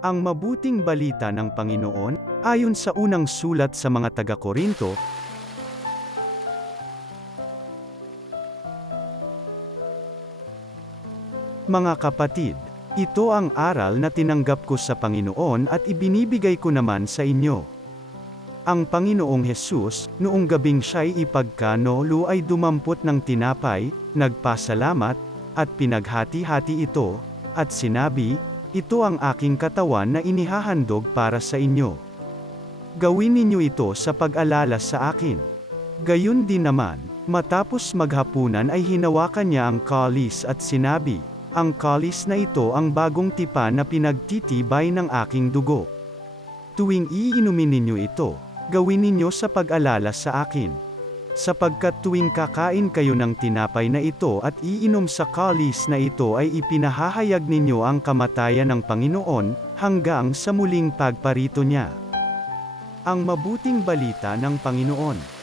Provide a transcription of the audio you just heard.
Ang mabuting balita ng Panginoon, ayon sa unang sulat sa mga taga-Korinto, mga kapatid, ito ang aral na tinanggap ko sa Panginoon at ibinibigay ko naman sa inyo. Ang Panginoong Hesus, noong gabing siya'y ipagkanulo ay dumampot ng tinapay, nagpasalamat, at pinaghati-hati ito, at sinabi, "Ito ang aking katawan na inihahandog para sa inyo. Gawin ninyo ito sa pag-alala sa akin." Gayun din naman, matapos maghapunan ay hinawakan niya ang kalis at sinabi, "Ang kalis na ito ang bagong tipan na pinagtitibay ng aking dugo. Tuwing iinumin ninyo ito, gawin ninyo sa pag-alala sa akin. Sapagkat tuwing kakain kayo ng tinapay na ito at iinom sa kalis na ito ay ipinahahayag ninyo ang kamatayan ng Panginoon, hanggang sa muling pagparito niya." Ang mabuting balita ng Panginoon.